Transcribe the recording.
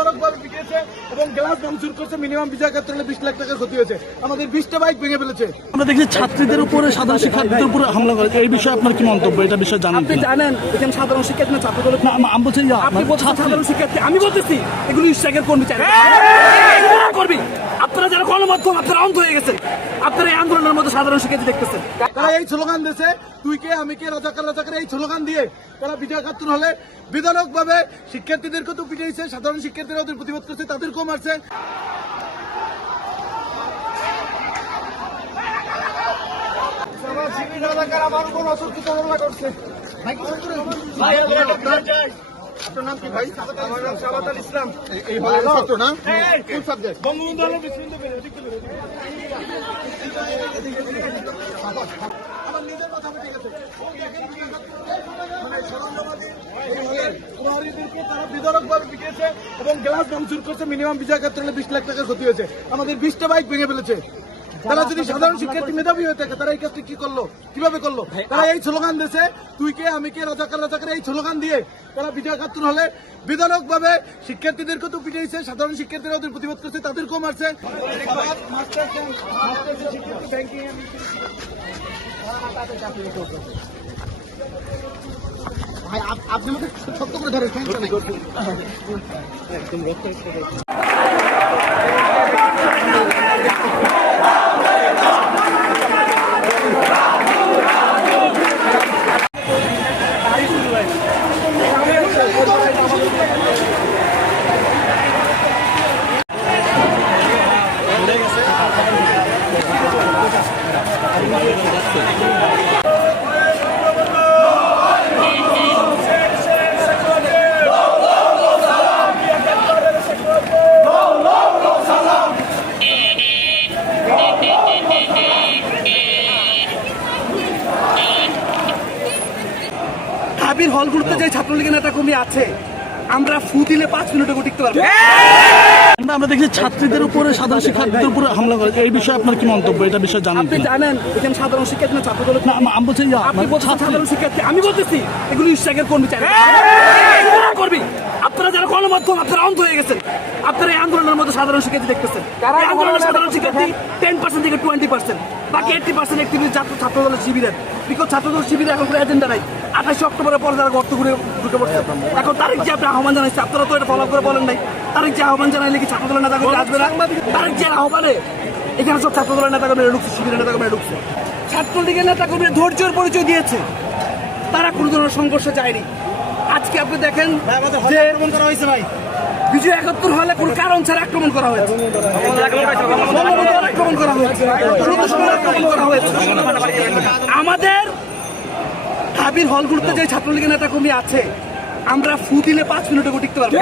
বিতরকভাবে পিটিয়েছে এবং গ্লাস ভাঙচুর করছে। মিনিমাম বিজয় ক্ষেত্রে 20 লাখ টাকার ক্ষতি হয়েছে। আমাদের 20টা বাইক ভেঙে ফেলেছে। আমরা দেখি ছাত্রীদের উপরে, সাধারণ শিক্ষার্থীদের উপরে হামলা করে। এই বিষয়ে আপনার কি মন্তব্য? এটা বিষয়ে জানেন? আপনি জানেন এখানে সাধারণ শিক্ষার্থী না ছাত্রদল? আমি বলছি আপনি বলছেন সাধারণ শিক্ষার্থী, আমি বলতেছি এগুলো ইশরাকের কর্মী করবি। আপনারা যারা গণমাধ্যম, আপনারা অন্ধ হয়ে গেছেন। আপনারা এই আন্দোলনের মধ্যে সাধারণ শিক্ষার্থী দেখতেছেন। তারা এই স্লোগান দিয়েছে, তুই কে আমি কে, রাজাকার রাজাকার, এই স্লোগান দিয়ে তারা বিজয় খাতুন হলে বিধানকভাবে শিক্ষার্থীদেরকে তো পিটিয়েছে, সাধারণ শিক্ষার্থীরা ওদের প্রতিবাদ করছে, তাদেরকেও মারছে। আমার উপর অসুস্থ হামলা করছে। আপনার নাম কি ভাই? আমার নাম সাবাত আল ইসলাম। এই হলের ছাত্র না? কোন সাবজেক্ট? বঙ্গবন্ধু আলো আমার নিজের কথা ঠিক আছে। তারা বিতরকভাবে পিটিয়েছে এবং গ্লাস ভাঙচুর করছে। মিনিমাম বিজয় ক্ষেত্রে 20 লাখ টাকার ক্ষতি হয়েছে। আমাদের 20টা বাইক ভেঙে ফেলেছে। তারা যদি সাধারণ শিক্ষার্থী মেধাবী হয়ে থাকে, তারা এই কাজটি কি করলো, কিভাবে করলো? তারা এই স্লোগান দিয়েছে, তুই কে আমি কে, রাজাকার রাজাকার, এই স্লোগান দিয়ে তারা বিজয় খাতুন হলে বিধানকভাবে শিক্ষার্থীদেরকে তো পিটিয়েছে, সাধারণ শিক্ষার্থীরা ওদের প্রতিবাদ করছে, তাদেরকেও মারছে। আপনি আমাকে শক্ত করে ধরে একদম রক্ত। ঢাবির হলগুলোতে যে ছাত্রলীগের নেতা কর্মী আছে, আমরা ফু দিলে 5 মিনিটে টিকতে পারবো। আমরা দেখি ছাত্রীদের উপরে, সাধারণ শিক্ষার্থীদের উপরে হামলা করে। এই বিষয়ে আপনার কি মন্তব্য? এটা বিষয়ে জানেন? আপনি জানেন এখানে সাধারণ শিক্ষার্থী না ছাত্রদল? আমি বলছি আপনি বলছেন সাধারণ শিক্ষার্থী, আমি বলতেছি এগুলো ইশরাকের কর্মী করবি। আপনারা যারা গণমাধ্যম, আপনারা অন্ধ হয়ে গেছেন। আপনারা এই আন্দোলনের মধ্যে সাধারণ শিক্ষার্থী দেখতেছেন। এই আন্দোলনের সাধারণ শিক্ষার্থী 10% থেকে 20%, বাকি 80% অ্যাক্টিভিটি ছাত্রদলের শিবিরের। বিকজ ছাত্রদল শিবিরের এখন কোনো এজেন্ডা নাই। 28 অক্টোবরের পর যারা গর্ত ঘুরে ঢুকে পড়ছে, এখন তারিখ যে আপনি আহ্বান জানাইছে, আপনারা তো এটা ফলো করে বলেন নাই। তারিখ যে আহ্বান জানাইলে কি ছাত্রদলের নেতা কর্মী আসবে না? তারিখ যে আহ্বানে এখানে সব ছাত্রদলের নেতা কর্মীরা ঢুকছে, শিবিরের নেতা কর্মীরা ঢুকছে। ছাত্রলীগের নেতা কর্মীরা ধৈর্যের পরিচয় দিয়েছে, তারা কোনো ধরনের সংঘর্ষে যায়নি। আজকে আপনি দেখেন যে আক্রমণ করা হয়েছে ভাই, বিজয় 71 হলে কোনো কারণ ছাড়া আক্রমণ করা হয়েছে, আক্রমণ করা হয়েছে, আক্রমণ করা হয়েছে। আমাদের ঢাবির হলগুলোতে যে ছাত্রলীগের নেতা কর্মী আছে, আমরা ফু দিলে 5 মিনিটে টিকতে পারবো।